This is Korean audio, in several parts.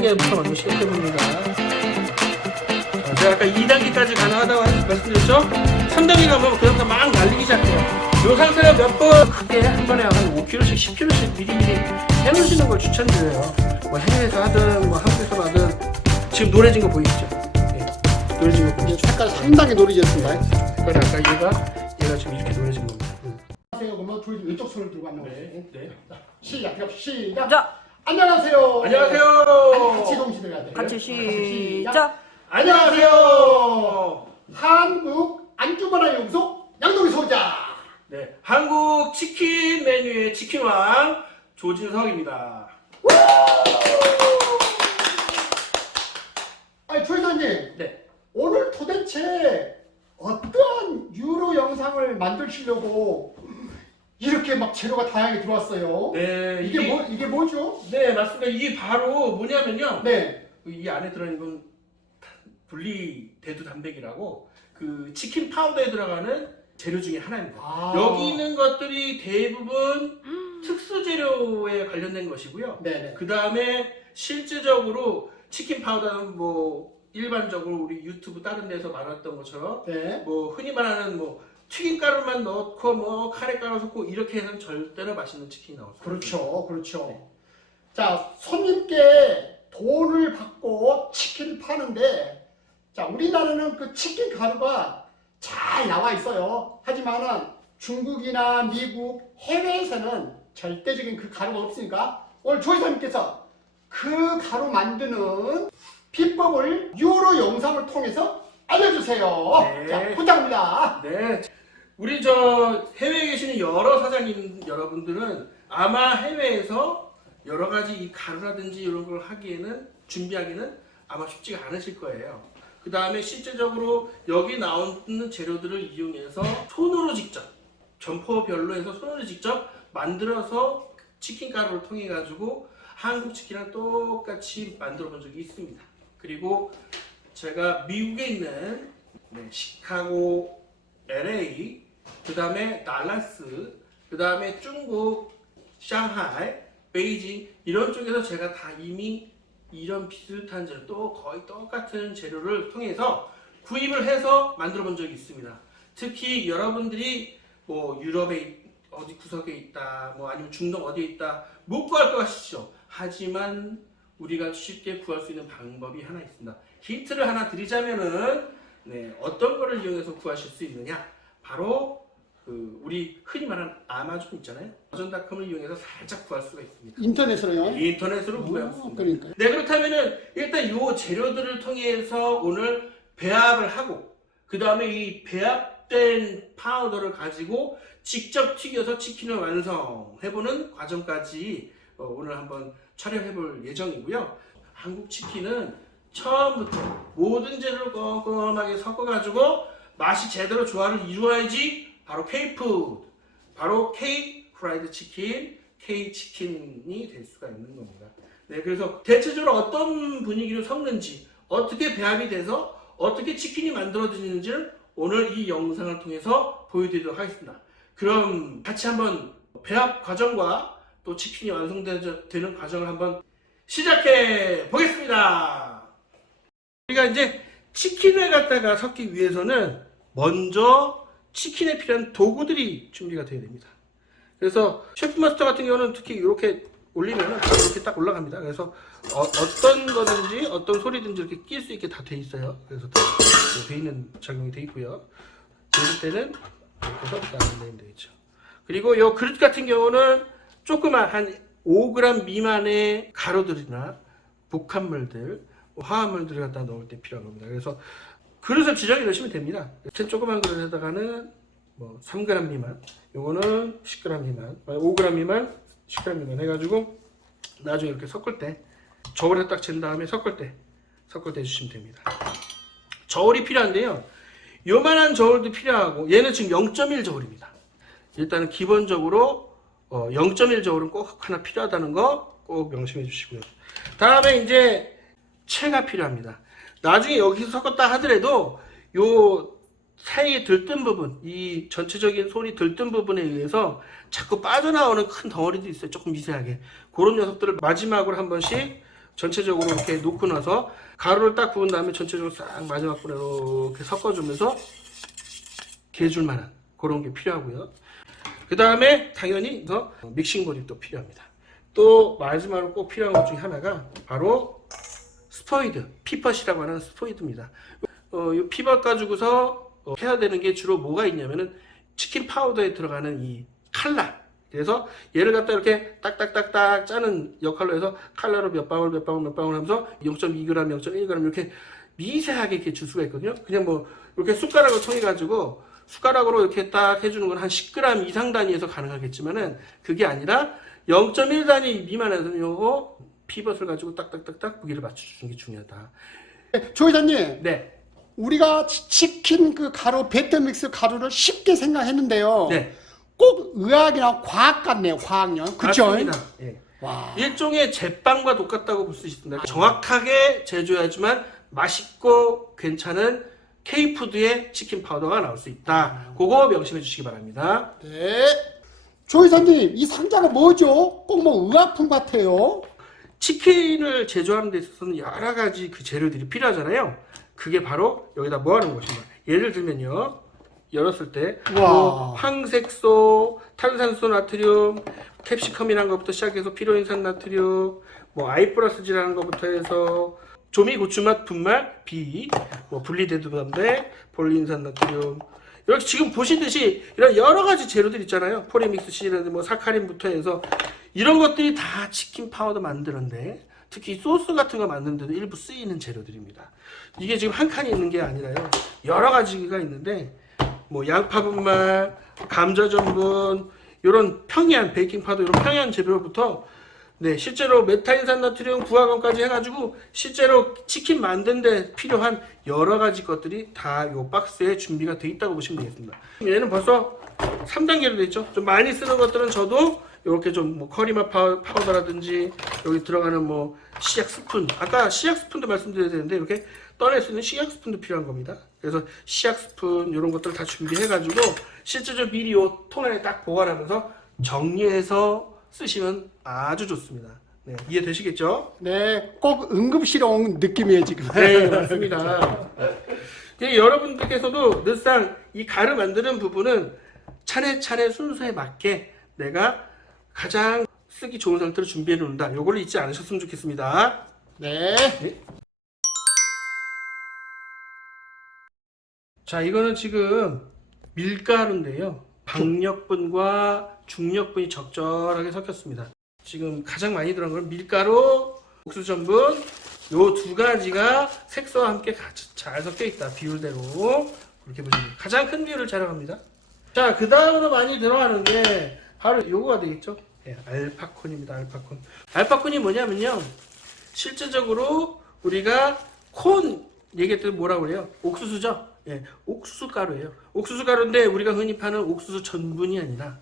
1단계부터 먼저 시작해 봅니다. 어, 제가 아까 2단계까지 가능하다고 한- 말씀드렸죠? 3단계 가면 그다음부터 막 날리기 시작해요. 이 상태로 몇번 크게 한 번에 한 5kg씩, 10kg씩 미리미리 해놓으시는 걸 추천드려요. 뭐 해외에서 하든 뭐 한국에서 하든 지금 노래진 거 보이시죠? 예, 노래진 거 보이시죠? 색깔 상당히 노리졌습니다. 그건 아까 얘가 얘가 지금 이렇게 노래진 겁니다. 안녕하세요. 그러면 저희 왼쪽 손을 들고 한번 네, 네. 시작. 시작. 자, 안녕하세요. 안녕하세요. 아니, 같이 동시에 가야 돼요. 같이 시작. 안녕하세요. 한국 안주문화 연구소 양동희 소장. 네, 한국 치킨 메뉴의 치킨왕 조진석입니다. 아니 조회사님 네, 오늘 도대체 어떠한 유로 영상을 만드시려고 이렇게 막 재료가 다양하게 들어왔어요. 네 이게 뭐 이게 뭐죠? 네 맞습니다. 이게 바로 뭐냐면요. 네. 이 안에 들어있는 건 분리 대두 단백이라고 그 치킨 파우더에 들어가는 재료 중에 하나입니다. 아. 여기 있는 것들이 대부분 특수 재료에 관련된 것이고요. 네네. 그 다음에 실제적으로 치킨 파우더는 뭐 일반적으로 우리 유튜브 다른 데서 말했던 것처럼 네. 뭐 흔히 말하는 뭐 튀김가루만 넣고 뭐 카레가루 넣고 이렇게 해서는 절대로 맛있는 치킨이 나올 수 그렇죠, 그렇죠. 자, 손님께 돈을 받고 치킨을 파는데, 자, 우리나라는 그 치킨 가루가 잘 나와 있어요. 하지만은 중국이나 미국, 해외에서는 절대적인 그 가루가 없으니까 오늘 조이사님께서 그 가루 만드는 비법을 유로 영상을 통해서 알려주세요. 네. 자, 부탁합니다. 네. 우리 저 해외에 계시는 여러 사장님 여러분들은 아마 해외에서 여러 가지 이 가루라든지 이런 걸 하기에는 준비하기는 아마 쉽지가 않으실 거예요. 그 다음에 실제적으로 여기 나오는 재료들을 이용해서 손으로 직접 점포별로 해서 손으로 직접 만들어서 치킨 가루를 통해 가지고 한국 치킨이랑 똑같이 만들어 본 적이 있습니다. 그리고 제가 미국에 있는 네, 시카고, LA, 그 다음에 달라스, 그 다음에 중국, 상하이, 베이징 이런 쪽에서 제가 다 이미 이런 비슷한 재료 또 거의 똑같은 재료를 통해서 구입을 해서 만들어 본 적이 있습니다. 특히 여러분들이 뭐 유럽에 어디 구석에 있다, 뭐 아니면 중동 어디에 있다 못 구할 것 같으시죠? 하지만 우리가 쉽게 구할 수 있는 방법이 하나 있습니다. 힌트를 하나 드리자면은 네, 어떤 거를 이용해서 구하실 수 있느냐? 바로 그 우리 흔히 말하는 아마존 있잖아요. 아마존닷컴을 이용해서 살짝 구할 수가 있습니다. 인터넷으로요. 인터넷으로 어, 구해봤습니다. 그러니까. 네 그렇다면은 일단 요 재료들을 통해서 오늘 배합을 하고 그 다음에 이 배합된 파우더를 가지고 직접 튀겨서 치킨을 완성해보는 과정까지 어, 오늘 한번 촬영해볼 예정이고요. 한국 치킨은 처음부터 모든 재료를 꼼꼼하게 섞어가지고 맛이 제대로 조화를 이루어야지 바로 K푸드, 바로 K 프라이드 치킨, K 치킨이 될 수가 있는 겁니다. 네, 그래서 대체적으로 어떤 분위기로 섞는지, 어떻게 배합이 돼서 어떻게 치킨이 만들어지는지를 오늘 이 영상을 통해서 보여드리도록 하겠습니다. 그럼 같이 한번 배합 과정과 또 치킨이 완성되는 과정을 한번 시작해 보겠습니다. 우리가 이제 치킨을 갖다가 섞기 위해서는 먼저 치킨에 필요한 도구들이 준비가 되어야 됩니다. 그래서 셰프마스터 같은 경우는 특히 이렇게 올리면 이렇게 딱 올라갑니다. 그래서 어, 떤 거든지 어떤 소리든지 이렇게 낄 수 있게 다 돼 있어요. 그래서 돼 있는 적용이 돼 있고요. 재질 때는 이렇게 해서 나가면 되겠죠. 그리고 이 그릇 같은 경우는 조그만 한 5g 미만의 가루들이나 복합물들, 화합물들을 갖다 넣을 때 필요한 겁니다. 그래서 그릇을 지정해 놓으시면 됩니다. 큰 조그만 그릇에다가는 뭐 3g 미만, 요거는 10g 미만, 5g 미만, 10g 미만 해가지고 나중에 이렇게 섞을 때 저울에 딱 잰 다음에 섞을 때 섞을 때 해주시면 됩니다. 저울이 필요한데요. 요만한 저울도 필요하고 얘는 지금 0.1 저울입니다. 일단은 기본적으로 어, 0.1 저울은 꼭 하나 필요하다는 거 꼭 명심해 주시고요. 다음에 이제 채가 필요합니다. 나중에 여기서 섞었다 하더라도 요 사이에 들뜬 부분, 이 전체적인 손이 들뜬 부분에 의해서 자꾸 빠져나오는 큰 덩어리도 있어요. 조금 미세하게. 그런 녀석들을 마지막으로 한 번씩 전체적으로 이렇게 놓고 나서 가루를 딱 부은 다음에 전체적으로 싹 마지막 분에 이렇게 섞어주면서 개줄 만한 그런 게 필요하고요. 그 다음에 당연히 더 믹싱볼이 또 필요합니다. 또 마지막으로 꼭 필요한 것 중에 하나가 바로 스포이드, 피벗이라고 하는 스포이드입니다. 어, 이 피벗 가지고서 어, 해야 되는 게 주로 뭐가 있냐면은 치킨 파우더에 들어가는 이 칼라. 그래서 얘를 갖다 이렇게 딱딱딱딱 짜는 역할로 해서 칼라로 몇 방울 몇 방울 몇 방울 하면서 0.2g, 0.1g 이렇게 미세하게 이렇게 줄 수가 있거든요. 그냥 뭐 이렇게 숟가락을 통해 가지고 숟가락으로 이렇게 딱 해주는 건 한 10g 이상 단위에서 가능하겠지만은 그게 아니라 0.1 단위 미만에서는 요거 피벗을 가지고 딱딱딱딱 무게를 맞춰주는 게 중요하다. 조 회장님, 네, 우리가 치- 치킨 그 가루 베트믹스 가루를 쉽게 생각했는데요. 네, 꼭 의학이나 과학 같네요. 과학요. 그렇죠? 맞습니다. 예. 와. 일종의 제빵과 똑같다고 볼 수 있습니다. 정확하게 제조해야지만 맛있고 괜찮은 K푸드의 치킨 파우더가 나올 수 있다. 그거 명심해 주시기 바랍니다. 네. 조 회장님, 이 상자가 뭐죠? 꼭 뭐 의약품 같아요. 치킨을 제조하는 데 있어서는 여러 가지 그 재료들이 필요하잖아요. 그게 바로 여기다 뭐 하는 것입니다. 예를 들면요. 열었을 때 와. 뭐 황색소, 탄산소 나트륨, 캡시컴이라는 것부터 시작해서 피로인산 나트륨, 뭐 아이플러스지라는 것부터 해서 조미 고추맛 분말 B, 뭐 분리대두반대, 볼리인산 나트륨 이렇게 지금 보시듯이 이런 여러 가지 재료들 있잖아요. 포리믹스 C라든지 뭐 사카린부터 해서 이런 것들이 다 치킨 파우더 만드는데 특히 소스 같은 거 만드는데도 일부 쓰이는 재료들입니다. 이게 지금 한 칸이 있는 게 아니라요. 여러 가지가 있는데 뭐 양파 분말, 감자 전분 이런 평이한 베이킹 파우더 이런 평이한 재료부터 네 실제로 메타인산 나트륨 부화검까지 해가지고 실제로 치킨 만드는데 필요한 여러 가지 것들이 다 이 박스에 준비가 돼 있다고 보시면 되겠습니다. 얘는 벌써 3단계로 돼 있죠. 좀 많이 쓰는 것들은 저도 이렇게 좀 뭐 커리맛 파우- 파우더라든지 여기 들어가는 뭐 시약 스푼 아까 시약 스푼도 말씀드려야 되는데 이렇게 떠낼 수 있는 시약 스푼도 필요한 겁니다. 그래서 시약 스푼 이런 것들 다 준비해 가지고 실제적으로 미리 이 통안에 딱 보관하면서 정리해서 쓰시면 아주 좋습니다. 네, 이해되시겠죠? 네. 꼭 응급실에 온 느낌이에요, 지금. 네, 맞습니다. 예, 여러분들께서도 늘상 이 가루 만드는 부분은 차례차례 순서에 맞게 내가 가장 쓰기 좋은 상태로 준비해 놓는다. 요걸 잊지 않으셨으면 좋겠습니다. 네. 자, 이거는 지금 밀가루인데요. 박력분과 중력분이 적절하게 섞였습니다. 지금 가장 많이 들어간 건 밀가루, 옥수수 전분, 요 두 가지가 색소와 함께 잘 섞여 있다. 비율대로. 그렇게 보시면. 가장 큰 비율을 촬영합니다. 자, 그 다음으로 많이 들어가는 게 바로 요거가 되겠죠. 예, 알파콘입니다. 알파콘. 알파콘이 뭐냐면요. 실제적으로 우리가 콘 얘기했더니 뭐라고 그래요? 옥수수죠? 예, 옥수수 가루예요. 옥수수 가루인데 우리가 흔히 파는 옥수수 전분이 아니라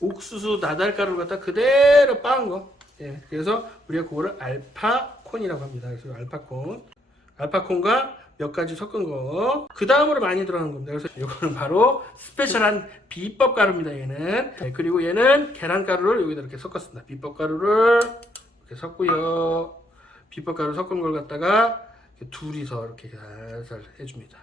옥수수 나달가루를 갖다 그대로 빻은 거. 예, 그래서 우리가 그거를 알파콘이라고 합니다. 그래서 알파콘. 알파콘과 몇 가지 섞은 거. 그 다음으로 많이 들어가는 겁니다. 그래서 이거는 바로 스페셜한 비법 가루입니다. 얘는. 네, 그리고 얘는 계란 가루를 여기다 이렇게 섞었습니다. 비법 가루를 이렇게 섞고요. 비법 가루 섞은 걸 갖다가 둘이서 이렇게 살살 해줍니다.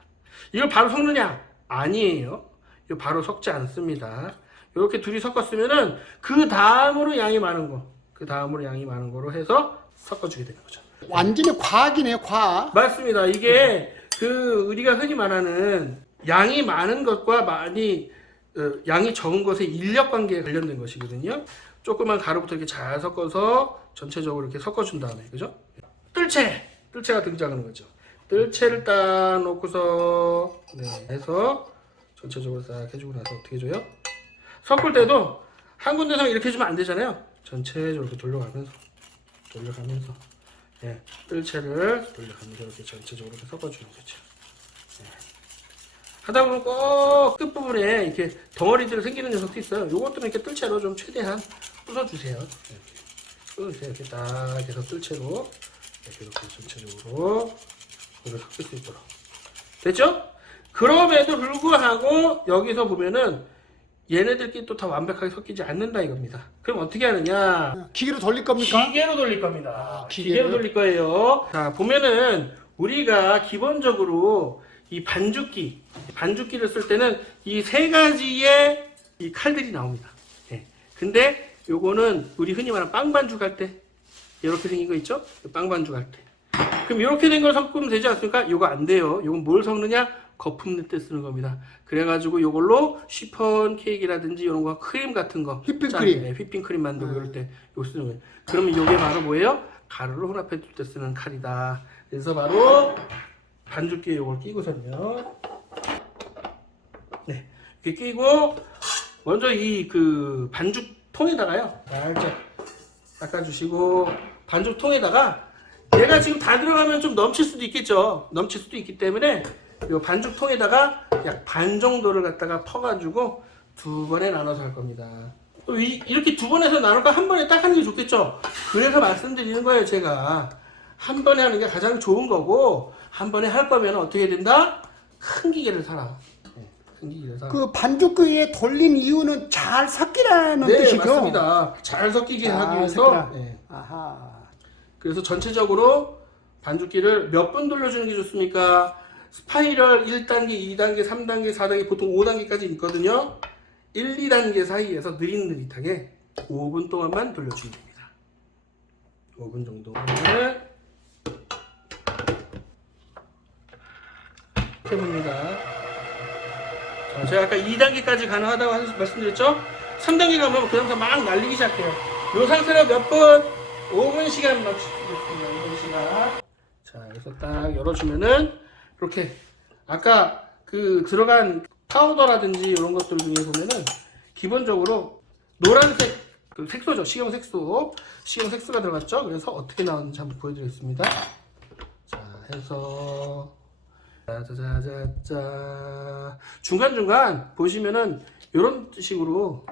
이걸 바로 섞느냐? 아니에요. 이거 바로 섞지 않습니다. 이렇게 둘이 섞었으면은 그 다음으로 양이 많은 거, 그 다음으로 양이 많은 거로 해서 섞어주게 되는 거죠. 완전히 과학이네요, 과학. 맞습니다. 이게 그 우리가 흔히 말하는 양이 많은 것과 많이 어, 양이 적은 것의 인력 관계에 관련된 것이거든요. 조그만 가루부터 이렇게 잘 섞어서 전체적으로 이렇게 섞어준 다음에 그죠? 뜰채, 뜰채가 등장하는 거죠. 뜰채를 딱 놓고서 네, 해서 전체적으로 딱 해주고 나서 어떻게 해줘요? 섞을 때도 한 군데서 이렇게 해주면 안 되잖아요. 전체적으로 돌려가면서 돌려가면서 예, 뜰채를 돌려가면서 이렇게 전체적으로 이렇게 섞어주는 거죠. 예. 하다 보면 꼭 끝부분에 이렇게 덩어리들이 생기는 녀석도 있어요. 요것들은 이렇게 뜰채로 좀 최대한 부숴주세요. 이렇게 부숴주세요. 이렇게 딱 해서 뜰채로 이렇게 이렇게 전체적으로 이걸 섞을 수 있도록. 됐죠? 그럼에도 불구하고 여기서 보면은 얘네들끼리 또 다 완벽하게 섞이지 않는다 이겁니다. 그럼 어떻게 하느냐? 기계로 돌릴 겁니까? 기계로 돌릴 겁니다. 아, 기계로 기계로? 돌릴 거예요. 자, 보면은 우리가 기본적으로 이 반죽기, 반죽기를 쓸 때는 이 세 가지의 이 칼들이 나옵니다. 예. 근데 요거는 우리 흔히 말하는 빵 반죽 할 때 이렇게 생긴 거 있죠? 빵 반죽 할 때. 그럼 이렇게 된 걸 섞으면 되지 않습니까? 요거 안 돼요. 요건 뭘 섞느냐? 거품 낼 때 쓰는 겁니다. 그래가지고 요걸로 시폰 케이크라든지 이런 거 크림 같은 거 휘핑크림. 짠, 네, 휘핑크림 만들고 이럴 때 요거 쓰는 거예요. 그러면 요게 바로 뭐예요? 가루를 혼합해 줄 때 쓰는 칼이다. 그래서 바로 반죽기에 요걸 끼고서는요. 네, 이렇게 끼고 먼저 이 그 반죽통에다가요. 살짝 닦아주시고 반죽통에다가 얘가 지금 다 들어가면 좀 넘칠 수도 있겠죠. 넘칠 수도 있기 때문에 이 반죽통에다가 약 반 정도를 갖다가 퍼가지고 두 번에 나눠서 할 겁니다. 또 이, 이렇게 두 번에서 나눌까 한 번에 딱 하는 게 좋겠죠. 그래서 말씀드리는 거예요, 제가. 한 번에 하는 게 가장 좋은 거고 한 번에 할 거면 어떻게 된다? 큰 기계를 사라. 네, 큰 기계를 사라. 그 반죽기에 돌린 이유는 잘 섞이라는 네, 뜻이죠? 맞습니다. 잘 섞이게 잘 하기 위해서 섞이라. 네. 아하. 그래서 전체적으로 반죽기를 몇 번 돌려주는 게 좋습니까? 스파이럴 1단계, 2단계, 3단계, 4단계, 보통 5단계까지 있거든요. 1, 2단계 사이에서 느릿느릿하게 5분 동안만 돌려주면 됩니다. 5분 정도는 해봅니다. 자, 제가 아까 2단계까지 가능하다고 한- 말씀드렸죠? 3단계 가면 그다음부터 막 날리기 시작해요. 이 상태로 몇 분? 5분 시간 맞추겠습니다. 5분 시간. 자, 그래서 딱 열어주면은 이렇게 아까 그 들어간 파우더라든지 이런 것들 중에 보면은 기본적으로 노란색 그 색소죠. 식용 색소. 식용 색소가 들어갔죠. 그래서 어떻게 나오는지 한번 보여드리겠습니다. 자, 해서 짜자자자 중간중간 보시면은 이런 식으로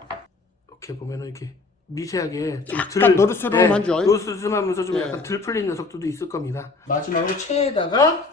이렇게 보면은 이렇게 미세하게 좀 약간 노르스름하죠? 네, 노르스름하면서 좀 네. 약간 들 풀린 녀석들도 있을 겁니다. 마지막으로 체에다가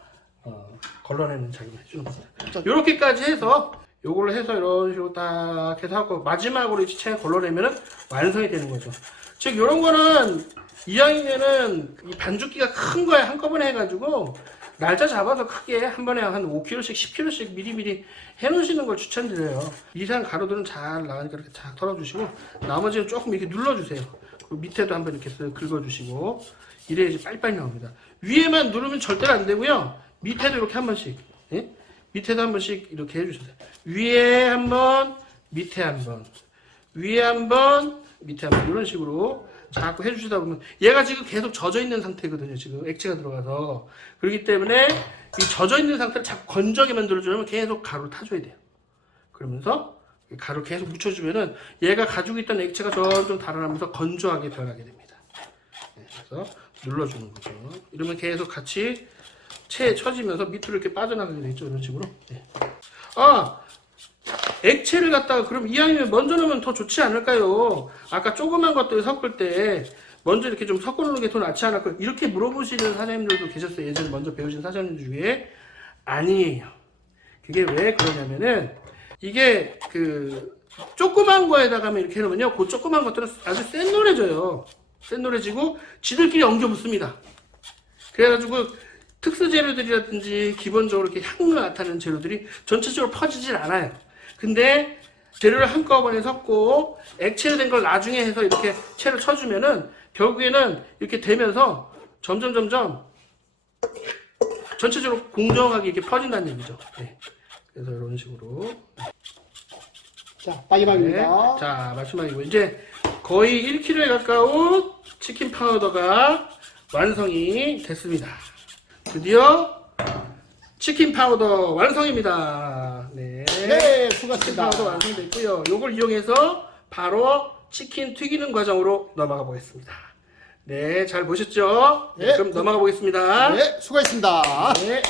어, 걸러내는 작업을 해주는 겁니다. 이렇게까지 해서 요걸로 해서 이런 식으로 딱 해서 하고 마지막으로 이제 체에 걸러내면은 완성이 되는 거죠. 즉 이런 거는 이왕이면은 이 반죽기가 큰 거에 한꺼번에 해가지고 날짜 잡아서 크게 한 번에 한 5kg씩 10kg씩 미리미리 해놓으시는 걸 추천드려요. 이상 가루들은 잘 나가니까 이렇게 잘 털어주시고 나머지는 조금 이렇게 눌러주세요. 그리고 밑에도 한번 이렇게 쓱 긁어주시고 이래야지 빨리빨리 나옵니다. 위에만 누르면 절대로 안 되고요. 밑에도 이렇게 한 번씩 예? 밑에도 한 번씩 이렇게 해주세요. 위에 한 번, 밑에 한 번, 위에 한 번, 밑에 한 번 이런 식으로 자꾸 해주시다 보면 얘가 지금 계속 젖어 있는 상태거든요. 지금 액체가 들어가서 그렇기 때문에 이 젖어 있는 상태를 자꾸 건조하게 만들어주려면 계속 가루를 타줘야 돼요. 그러면서 가루 를 계속 묻혀주면은 얘가 가지고 있던 액체가 점점 달아나면서 건조하게 변하게 됩니다. 네, 그래서 눌러주는 거죠. 이러면 계속 같이 체에 처지면서 밑으로 이렇게 빠져나가게 되죠. 이런 식으로. 네. 아 액체를 갖다가 그럼 이왕이면 먼저 넣으면 더 좋지 않을까요? 아까 조그만 것들 섞을 때 먼저 이렇게 좀 섞어 놓는 게 더 낫지 않을까요? 이렇게 물어보시는 사장님들도 계셨어요. 예전에 먼저 배우신 사장님들 중에 아니에요. 그게 왜 그러냐면은 이게 그 조그만 거에다가 이렇게 해놓으면요. 그 조그만 것들은 아주 센 노래져요. 센 노래지고 지들끼리 엉겨 붙습니다. 그래가지고 특수 재료들이라든지 기본적으로 이렇게 향을 나타내는 재료들이 전체적으로 퍼지질 않아요. 근데 재료를 한꺼번에 섞고 액체로 된 걸 나중에 해서 이렇게 채를 쳐주면은 결국에는 이렇게 되면서 점점 점점 전체적으로 공정하게 이렇게 퍼진다는 얘기죠. 네. 그래서 이런 식으로 자, 네. 마지막입니다. 자, 마지막이고 이제 거의 1kg에 가까운 치킨 파우더가 완성이 됐습니다. 드디어 치킨 파우더 완성입니다. 네. 네, 치킨 수고하셨습니다. 파우더 완성됐고요. 요걸 이용해서 바로 치킨 튀기는 과정으로 넘어가 보겠습니다. 네, 잘 보셨죠? 네, 네. 그럼 넘어가 보겠습니다. 네, 수고하셨습니다. 네.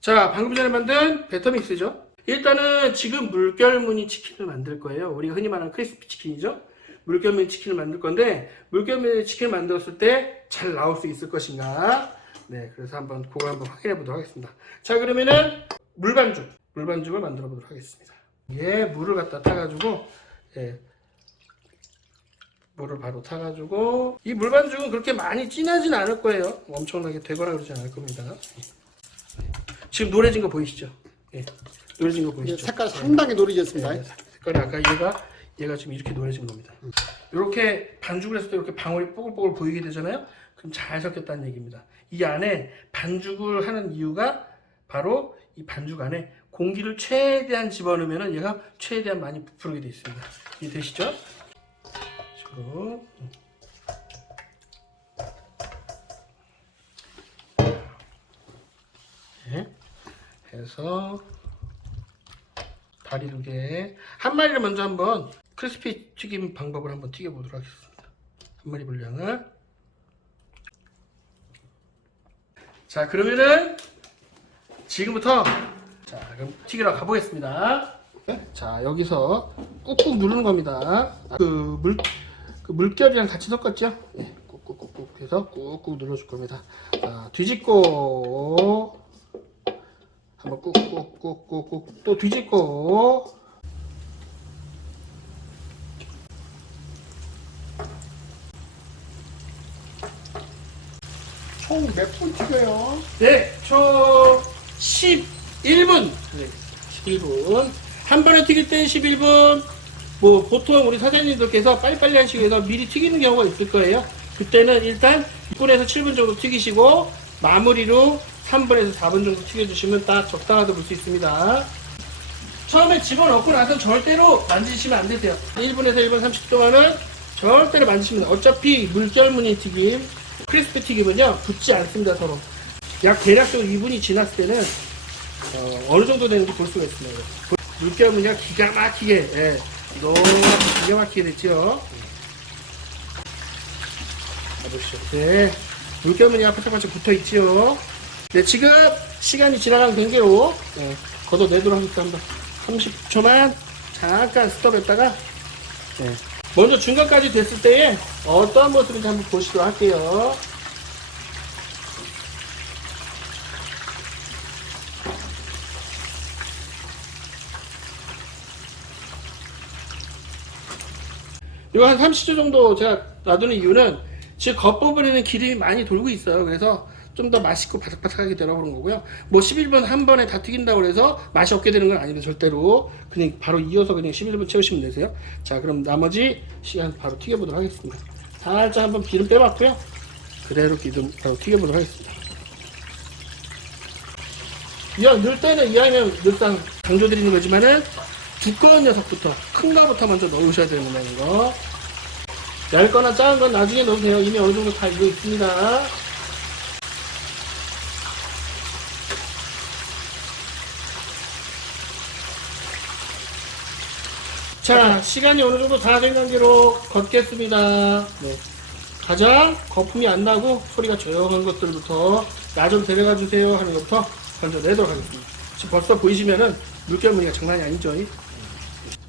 자, 방금 전에 만든 베터믹스죠. 일단은 지금 물결무늬 치킨을 만들 거예요. 우리가 흔히 말하는 크리스피 치킨이죠. 물결무늬 치킨을 만들 건데 물결무늬 치킨을 만들었을 때 잘 나올 수 있을 것인가? 네, 그래서 한번 그걸 한번 확인해 보도록 하겠습니다. 자, 그러면은 물반죽, 물반죽을 만들어 보도록 하겠습니다. 예, 물을 갖다 타가지고 예, 물을 바로 타가지고 이 물반죽은 그렇게 많이 진하진 않을 거예요. 엄청나게 되거나 그러진 않을 겁니다. 지금 노래진 거 보이시죠? 예, 노래진 거 보이시죠? 색깔 상당히 노리겠습니다. 네, 색깔이 아까 얘가 얘가 지금 이렇게 노래진 겁니다. 이렇게 반죽을 했을 때 이렇게 방울이 뽀글뽀글 보이게 되잖아요. 그럼 잘 섞였다는 얘기입니다. 이 안에 반죽을 하는 이유가 바로 이 반죽 안에 공기를 최대한 집어넣으면 얘가 최대한 많이 부풀게 되어 있습니다. 이해 되시죠? 식으로 네. 해서 다리 두 개. 한 마리를 먼저 한번 크리스피 튀김 방법을 한번 튀겨보도록 하겠습니다. 한 마리 분량을. 자, 그러면은 지금부터 자, 그럼 튀기러 가보겠습니다. 자, 여기서 꾹꾹 누르는 겁니다. 그 물, 그 물결이랑 같이 섞었죠? 네, 꾹꾹꾹꾹 해서 꾹꾹 눌러줄 겁니다. 자, 뒤집고 한번 꾹꾹꾹꾹꾹 또 뒤집고 총 몇 분 튀겨요? 네, 총 11분. 네, 11분. 한 번에 튀길 땐 11분. 뭐 보통 우리 사장님들께서 빨리빨리 하시기 위해서 미리 튀기는 경우가 있을 거예요. 그때는 일단 6분에서 7분 정도 튀기시고 마무리로 3분에서 4분 정도 튀겨주시면 딱 적당하다 볼 수 있습니다. 처음에 집어넣고 나서 절대로 만지시면 안 되세요. 1분에서 1분 30초 동안은 절대로 만지시면. 어차피 물결무늬 튀김, 크리스피 튀김은요, 붙지 않습니다, 서로. 약 대략적으로 2분이 지났을 때는 어, 느 정도 되는지 볼 수가 있습니다. 물결무늬가 기가 막히게, 예, 너무 기가 막히게 됐죠. 봐보시죠. 네. 물결무늬가 바짝바짝 붙어 있지요. 네, 지금 시간이 지나간 경계로 네, 걷어내도록 하겠습니다. 한번 30초만 잠깐 스톱했다가 네. 먼저 중간까지 됐을 때에 어떠한 모습인지 한번 보시도록 할게요. 이거 한 30초 정도 제가 놔두는 이유는 지금 겉부분에는 기름이 많이 돌고 있어요. 그래서 좀 더 맛있고 바삭바삭하게 되라고 그런 거고요. 뭐 11분 한 번에 다 튀긴다고 해서 맛이 없게 되는 건 아닙니다. 절대로. 그냥 바로 이어서 그냥 11분 채우시면 되세요. 자, 그럼 나머지 시간 바로 튀겨보도록 하겠습니다. 살짝 한번 기름 빼봤고요. 그대로 기름 바로 튀겨보도록 하겠습니다. 이왕 넣을 때는 이왕이면 늘상 강조드리는 거지만은 두꺼운 녀석부터 큰 거부터 먼저 넣으셔야 되는 거. 얇거나 작은 건 나중에 넣으면 돼요. 이미 어느 정도 다 익어 있습니다. 자, 시간이 어느 정도 다 된 관계로 걷겠습니다. 네. 가장 거품이 안 나고 소리가 조용한 것들부터 나 좀 데려가 주세요 하는 것부터 먼저 내도록 하겠습니다. 지금 벌써 보이시면은 물결 무늬가 장난이 아니죠?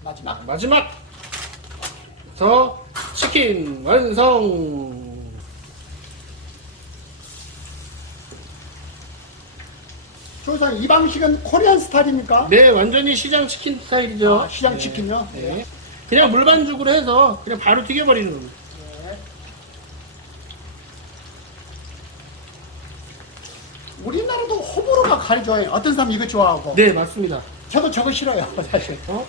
마지막. 마지막 더 치킨 완성 조상 이 방식은 코리안 스타일입니까? 네 완전히 시장 치킨 스타일이죠 아, 시장 네. 치킨요? 네. 그냥 물반죽으로 해서 그냥 바로 튀겨버리는 겁니다 우리나라도 호불호가 가리죠. 어떤 사람 이거 좋아하고. 네 맞습니다 저도 저거 싫어요, 사실. 어?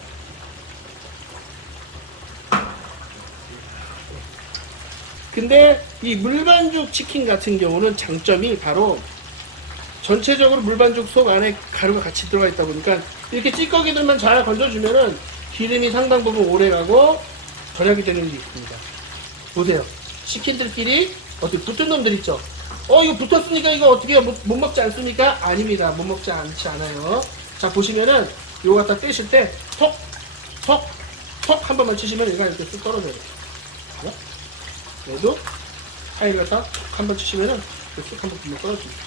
근데 이 물반죽 치킨 같은 경우는 장점이 바로 전체적으로 물반죽 속 안에 가루가 같이 들어가 있다 보니까 이렇게 찌꺼기들만 잘 건져주면은 기름이 상당 부분 오래 가고 절약이 되는 게 있습니다. 보세요. 치킨들끼리 어떻게 붙은 놈들 있죠? 어, 이거 붙었으니까 이거 어떻게 못, 못 먹지 않습니까? 아닙니다. 못 먹지 않지 않아요. 자, 보시면은 요거 갖다 떼실 때 톡, 톡, 톡 한 번만 치시면 얘가 이렇게 쑥 떨어져요. 어? 얘도 파일 갖다 한번 치시면은 이렇게 쑥한번 분명 떨어집니다.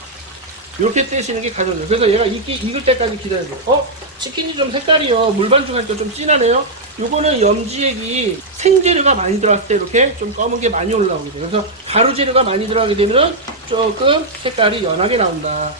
이렇게 떼시는 게 가장 좋아요. 그래서 얘가 익기, 익을 때까지 기다려야 돼요. 어? 치킨이 좀 색깔이요. 물반죽 할 때 좀 진하네요. 요거는 염지액이 생재료가 많이 들어갔을 때 이렇게 좀 검은 게 많이 올라오게 돼요. 그래서 가루재료가 많이 들어가게 되면 조금 색깔이 연하게 나온다.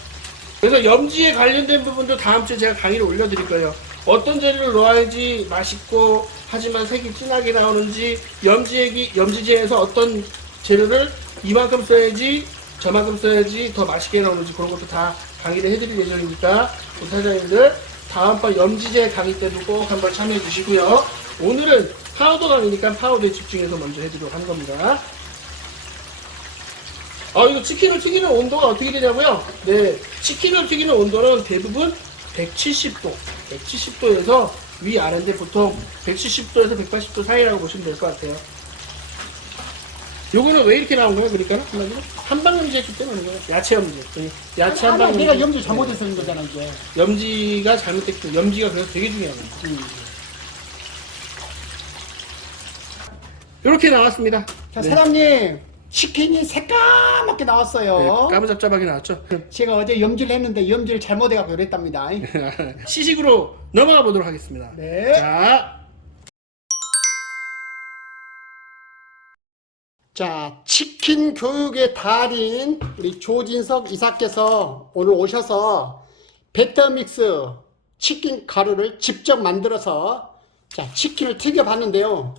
그래서 염지에 관련된 부분도 다음 주에 제가 강의를 올려드릴 거예요. 어떤 재료를 넣어야지 맛있고 하지만 색이 진하게 나오는지 염지액이 염지제에서 어떤 재료를 이만큼 써야지 저만큼 써야지 더 맛있게 나오는지 그런 것도 다 강의를 해드릴 예정이니까 우리 사장님들 다음번 염지제 강의 때도 꼭 한번 참여해 주시고요. 오늘은 파우더 강의니까 파우더에 집중해서 먼저 해드리도록 하는 겁니다. 아, 이거 치킨을 튀기는 온도가 어떻게 되냐고요? 네, 치킨을 튀기는 온도는 대부분 170도, 170도에서 위아래인데 보통 170도에서 180도 사이라고 보시면 될 것 같아요. 요거는 왜 이렇게 나온 거예요? 그러니까 한마디로 한방 염지했기 때문에 거예요. 야채 염지. 저희 야채 아니, 한방 내가 염지. 잘못해서 있는 거잖아 이제. 염지가 잘못됐고 염지가 그래서 되게 중요해요. 음. 이렇게 나왔습니다. 자 네. 사장님 치킨이 새까맣게 나왔어요. 네, 까무잡잡하게 나왔죠. 제가 어제 염지를 했는데 염지를 잘못해갖고 그랬답니다. 시식으로 넘어가 보도록 하겠습니다. 네. 자, 자, 치킨 교육의 달인 우리 조진석 이사께서 오늘 오셔서 베터믹스 치킨 가루를 직접 만들어서 자, 치킨을 튀겨 봤는데요.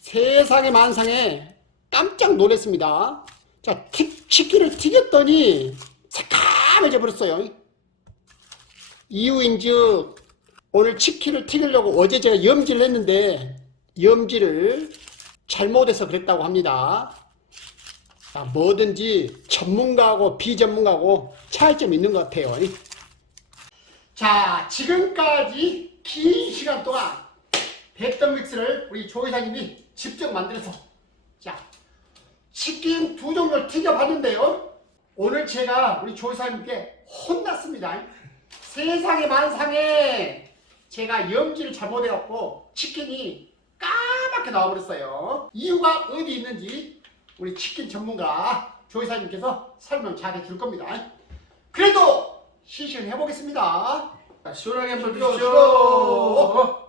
세상에 만상에 깜짝 놀랐습니다. 자, 튀- 치킨을 튀겼더니 새까매져 버렸어요. 이유인즉 오늘 치킨을 튀기려고 어제 제가 염지를 했는데 염지를 잘못해서 그랬다고 합니다. 아, 뭐든지 전문가하고 비전문가하고 차이점이 있는 것 같아요. 자, 지금까지 긴 시간 동안 배던 믹스를 우리 조 이사님이 직접 만들어서 자, 치킨 두 종류를 튀겨봤는데요. 오늘 제가 우리 조 이사님께 혼났습니다. 세상에 만상에 제가 염지를 잘못해갖고 치킨이 까맣게 나와버렸어요. 이유가 어디 있는지 우리 치킨 전문가 조이사님께서 설명 잘 해줄 겁니다. 그래도 시식을 해보겠습니다. 자, 시원하게 한번 드시죠. 시원.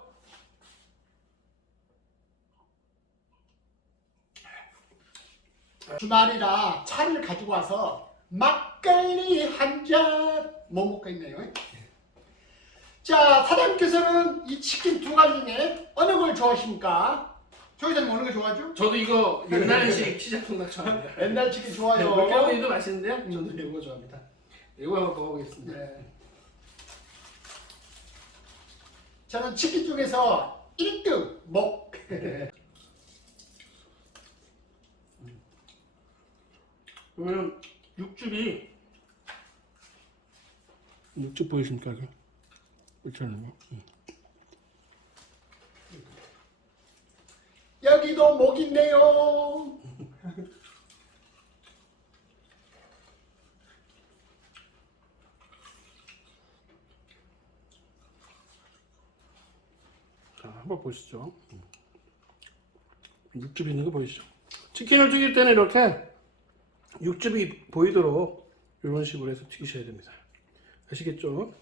주말이라 차를 가지고 와서 막걸리 한잔 못 먹고 있네요. 자, 사장님께서는 이 치킨 두 가지 중에 어느 걸 좋아하십니까? 조이사님 어느 걸 좋아하죠? 저도 이거 옛날식 시작통닭 좋아합니다. 옛날 치킨 네, 좋아요. 물감이도 맛있는데요. 저도 이거 좋아합니다. 이거 한번 먹어보겠습니다. 네. 저는 치킨 중에서 1등 목. 그러면 육즙이 육즙 보이십니까? 그 있잖아요. 음. 여기도 목 있네요. 자, 한번 보시죠. 음. 육즙 있는 거 보이시죠? 치킨을 튀길 때는 이렇게 육즙이 보이도록 이런 식으로 해서 튀기셔야 됩니다. 아시겠죠?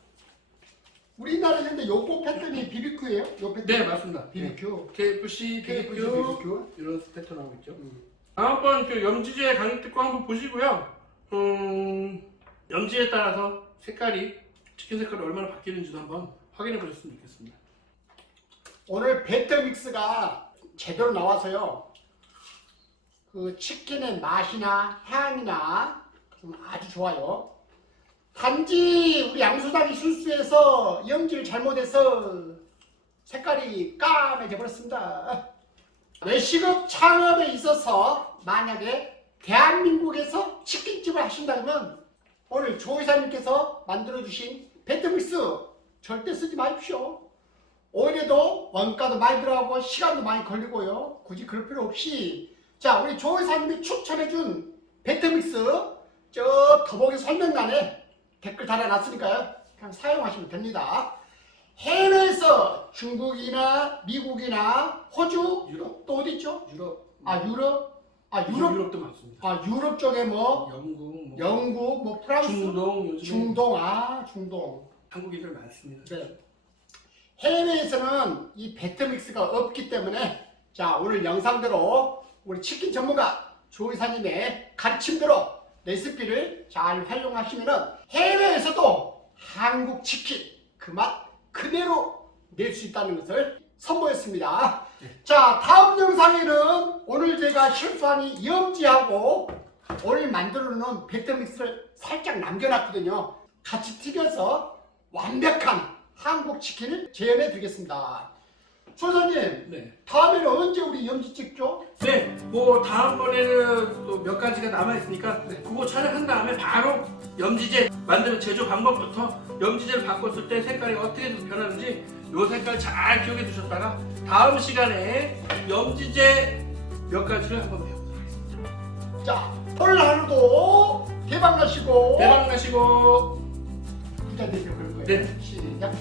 우리나라에 근데 요거 패턴이 비비큐예요? 요 패턴? 네, 맞습니다. 비비큐. KFC, KFC, BBQ. 이런 패턴 나오고 있죠. 다음번 그 염지제 강의 듣고 한번 보시고요. 음, 염지에 따라서 색깔이 치킨 색깔이 얼마나 바뀌는지도 한번 확인해 보셨으면 좋겠습니다. 오늘 배터 믹스가 제대로 나와서요. 그 치킨의 맛이나 향이나 좀 아주 좋아요. 단지 우리 양수장이 실수해서 염지를 잘못해서 색깔이 까매져 버렸습니다. 외식업 창업에 있어서 만약에 대한민국에서 치킨집을 하신다면 오늘 조 이사님께서 만들어주신 배터믹스 절대 쓰지 마십시오. 오히려도 원가도 많이 들어가고 시간도 많이 걸리고요. 굳이 그럴 필요 없이 자 우리 조 이사님이 추천해준 배터믹스 저 더보기 설명란에 댓글 달아놨으니까요. 그냥 사용하시면 됩니다. 해외에서 중국이나 미국이나 호주 유럽. 또 어디 있죠? 유럽, 아 유럽 아 유럽 유럽도 많습니다. 아 유럽 쪽에 뭐 영국, 뭐 영국 뭐 프랑스 중동, 요즘에 중동 아 중동 한국인들 많습니다. 네. 해외에서는 이 배트믹스가 없기 때문에 자 오늘 영상대로 우리 치킨 전문가 조이사님의 가르침대로 레시피를 잘 활용하시면은 해외에서도 한국 치킨 그 맛 그대로 낼 수 있다는 것을 선보였습니다. 자, 다음 영상에는 오늘 제가 실수한 이 염지하고 오늘 만들어 놓은 배터믹스를 살짝 남겨놨거든요. 같이 튀겨서 완벽한 한국 치킨을 재현해 드리겠습니다. 소사님, 네. 다음에는 언제 우리 염지 찍죠? 네, 뭐 다음번에는 또 몇 가지가 남아있으니까 네. 그거 촬영한 다음에 바로 염지제 만드는 제조 방법부터 염지제를 바꿨을 때 색깔이 어떻게 변하는지 요 색깔 잘 기억해 두셨다가 다음 시간에 염지제 몇 가지를 한번 배워보도록 하겠습니다. 자, 올 하루도 대박 나시고 대박 나시고 부자 되길 그럴 거예요. 네. 시작.